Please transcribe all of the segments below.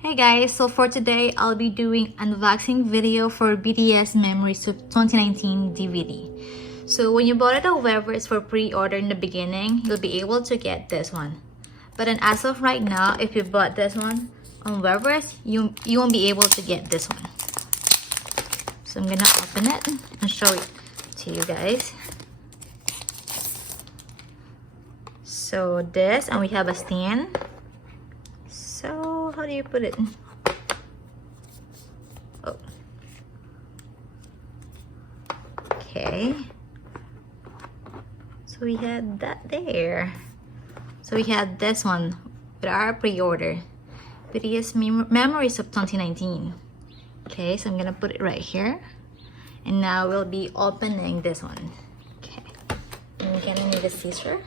Hey guys, so for today I'll be doing unboxing video for BTS Memories of 2019 DVD. So when you bought it on Weverse for pre-order in the beginning, you'll be able to get this one. But then as of right now, if you bought this one on Weverse, you won't be able to get this one. So I'm gonna open it and show it to you guys. So this, and we have a stand. So how do you put it? Oh. Okay. So we had that there. So we had this one with our pre-order. BTS Memories of 2019. Okay, so I'm gonna put it right here. And now we'll be opening this one. Okay. And we're gonna need a scissor.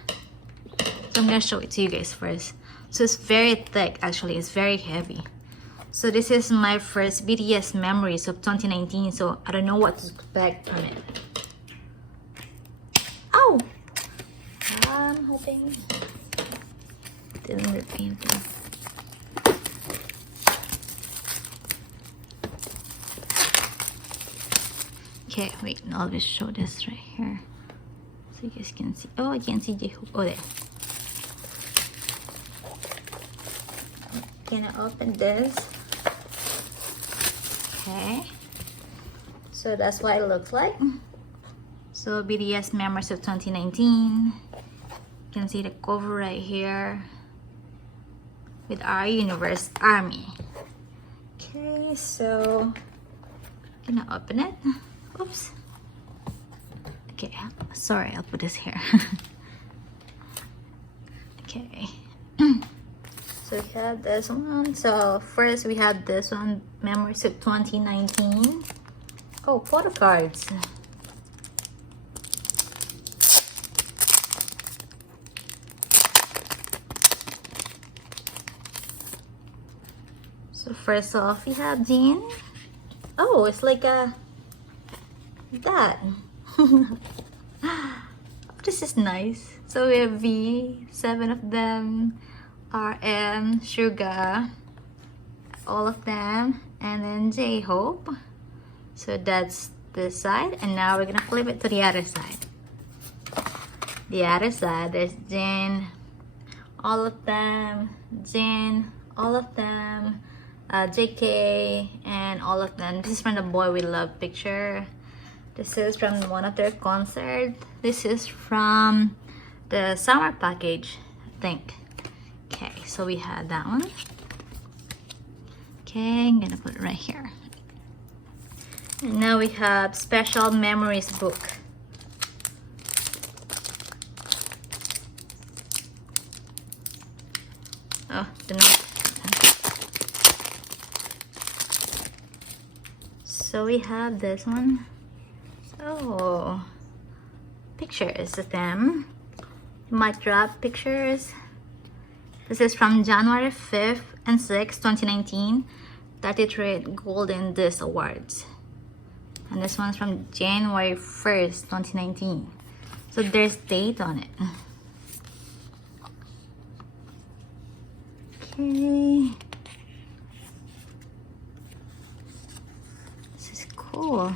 So I'm gonna show it to you guys first. So it's very thick, actually, it's very heavy. So this is my first BTS Memories of 2019, so I don't know what to expect from it. Oh! I'm hoping it didn't rip anything. Okay, wait, I'll just show this right here. So you guys can see. Oh, I can't see J-Hope. Oh, there. Gonna open this. Okay, so that's what it looks like. So BTS Memories of 2019. You can see the cover right here with our Universe Army. Okay, so gonna open it. Oops. Okay, sorry, I'll put this here. Okay. So we have this one. So first we have this one, Memories of 2019. Oh, photo cards. So first off, we have Jin. Oh, it's like a that. This is nice. So we have V, 7 of them. RM, Sugar, all of them, and then J-Hope. So that's this side, and now we're gonna flip it to the other side. The other side, there's Jin, all of them, Jin, all of them, JK, and all of them. This is from the Boy We Love picture. This is from one of their concerts. This is from the summer package, I think. Okay, so we had that one. Okay, I'm gonna put it right here. And now we have Special Memories book. Oh, the note. So we have this one. Oh, pictures of them. You might drop pictures. This is from January 5th and 6th, 2019, 33 Golden Disc Awards. And this one's from January 1st, 2019. So there's date on it. Okay. This is cool.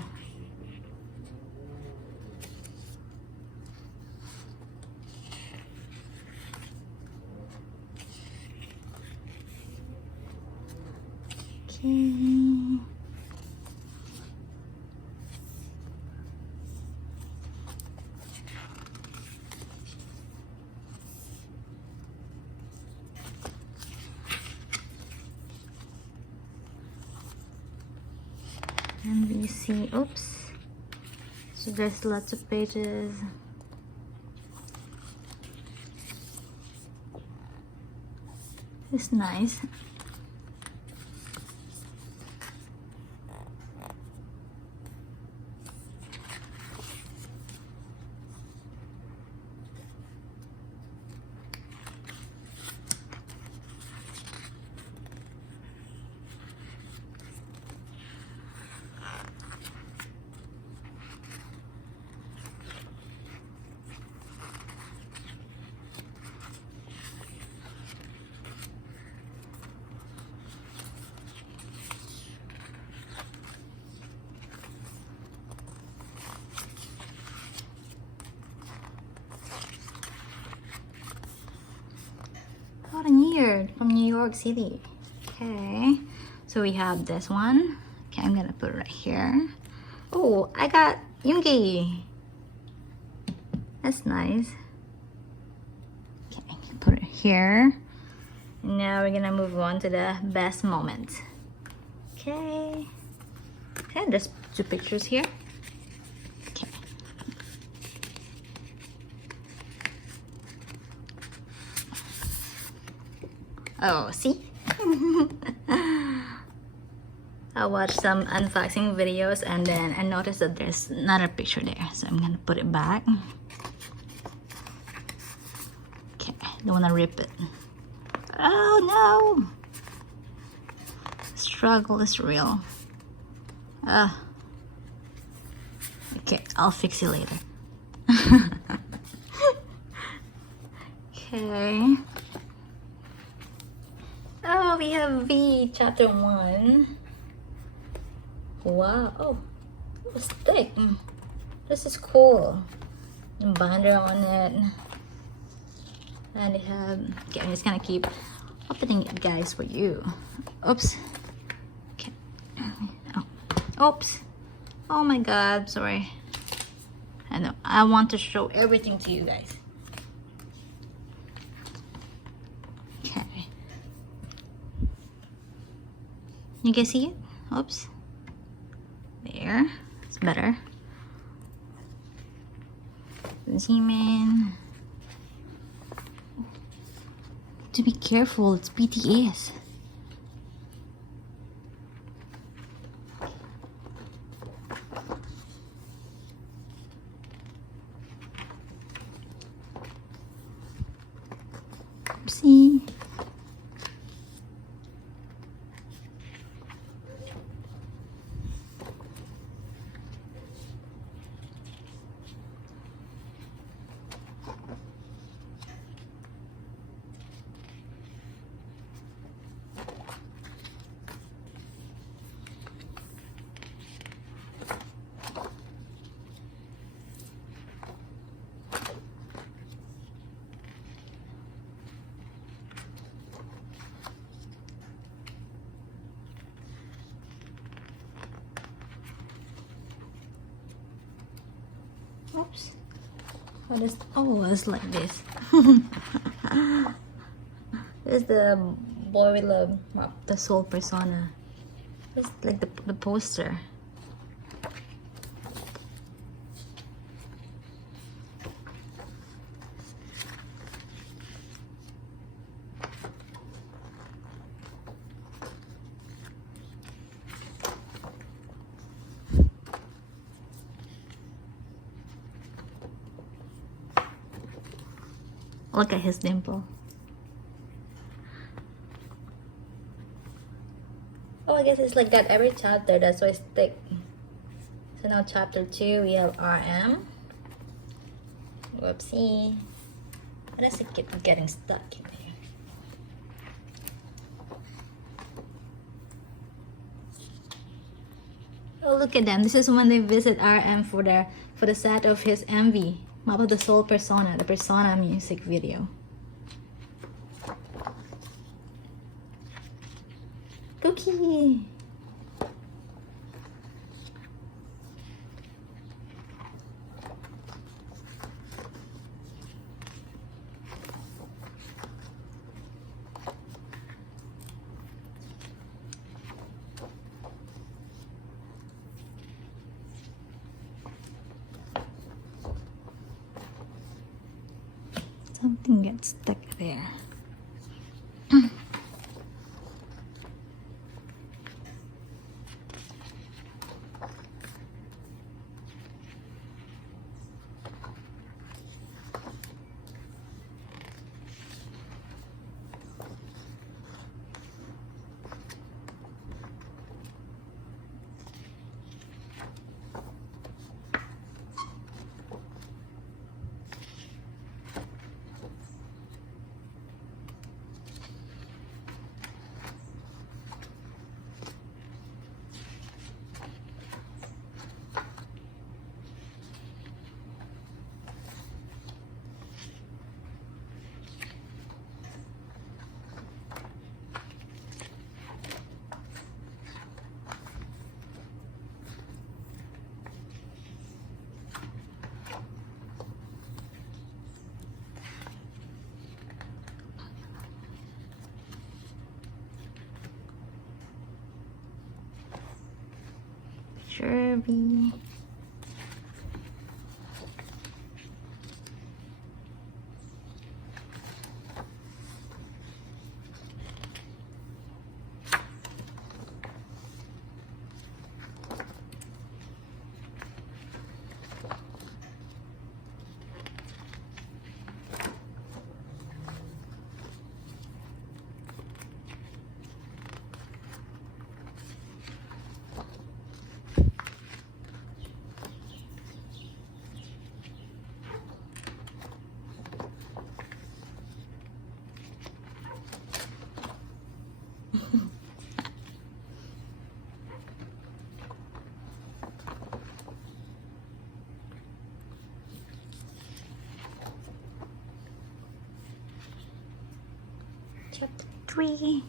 Okay. And we see, oops. So there's lots of pages. It's nice. here from New York City. Okay, so we have this one. Okay, I'm gonna put it right here. Oh, I got Yoongi. That's nice. Okay, put it here. Now we're gonna move on to the best moment. Okay. Okay, there's two pictures here. Okay. Oh, see? I watched some unboxing videos and then I noticed that there's another picture there. So I'm gonna put it back. Okay, don't wanna rip it. Oh no! Struggle is real. Okay, I'll fix it later. Okay. Oh, we have V chapter 1. Wow. Oh, it's thick. This is cool. And binder on it. And they have, okay, I'm just gonna keep opening it, guys, for you. Oops. Okay. Oh. Oops. Oh my god, sorry. I know. I want to show everything to you guys. Okay. You guys see it? Oops. There. It's better. Zoom in. To be careful, it's BTS. Oopsie. Oops. What is, oh, it's like this. This is the boy we love, the soul persona. It's like the poster. Look at his dimple. Oh, I guess it's like that every chapter, that's why it's thick. So now chapter 2, we have RM. Whoopsie. Why does it keep getting stuck in here? Oh, look at them. This is when they visit RM for the set of his MV. Map of the Soul Persona, the Persona music video. Cookie! Something gets stuck there. Sure, V. Chapter 3.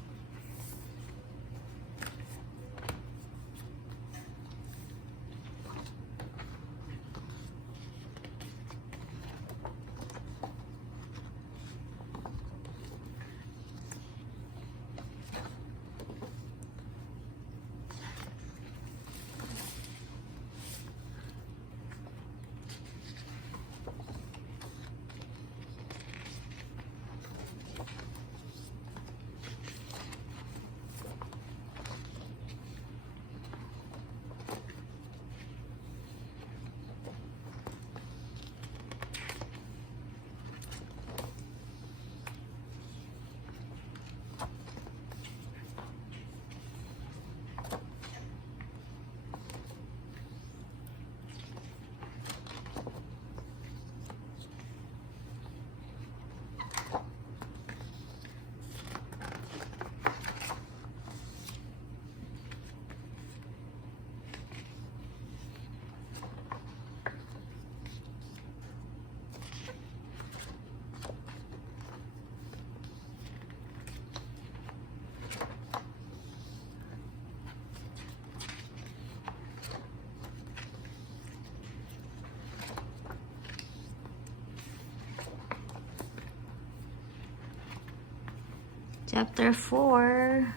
Chapter 4.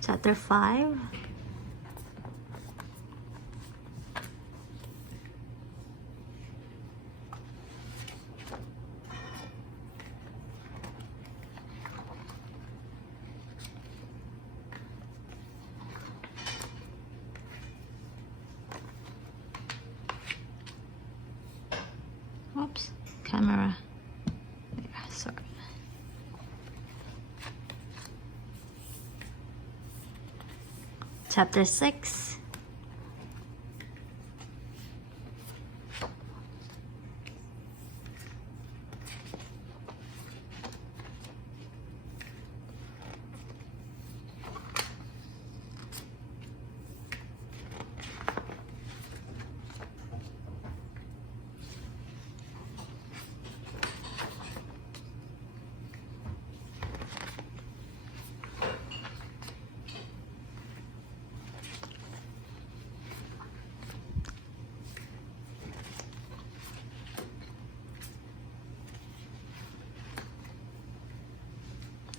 Chapter 5. Oops, camera. Yeah, sorry. Chapter 6.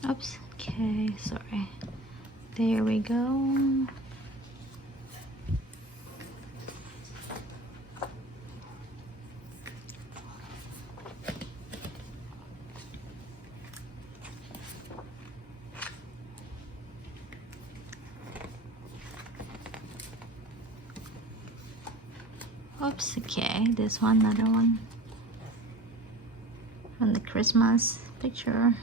Oops, okay, sorry. There we go. Oops, okay, this one, another one. And the Christmas. picture.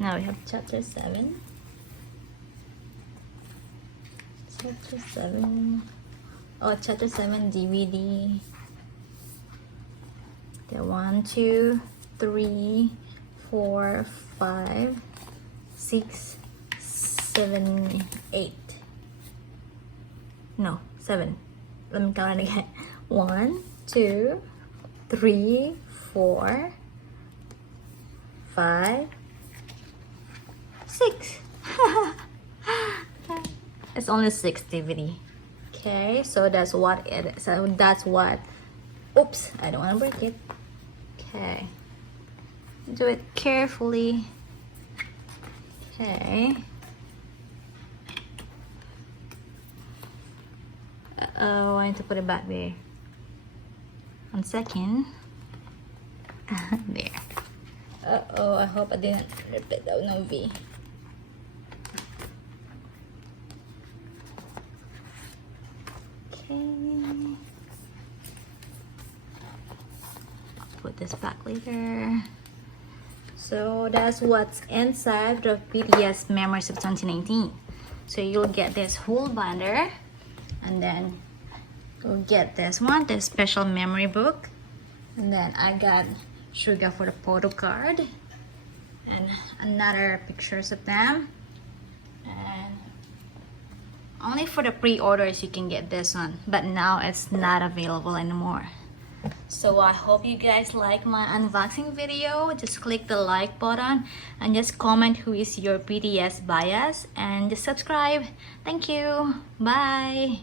Now we have chapter 7. Chapter 7. Oh, chapter 7 DVD. Okay, 1, 2, 3, 4, 5, 6, 7, 8. No, 7. Let me count it again. 1, 2, 3, 4, 5, 6. It's only 6 DVD. Okay, so that's what it. So that's what. Oops, I don't want to break it. Okay, do it carefully. Okay. Oh, I need to put it back there. 1 second. There. Oh, I hope I didn't rip it out. No V. Okay. Put this back later. So that's what's inside the BTS Memories of 2019. So you'll get this whole binder, and then you'll get this one, the special memory book, and then I got Suga for the photo card, and another pictures of them. And only for the pre-orders you can get this one, but now it's not available anymore. So I hope you guys like my unboxing video. Just click the like button and just comment who is your BTS bias, and just subscribe. Thank you. Bye.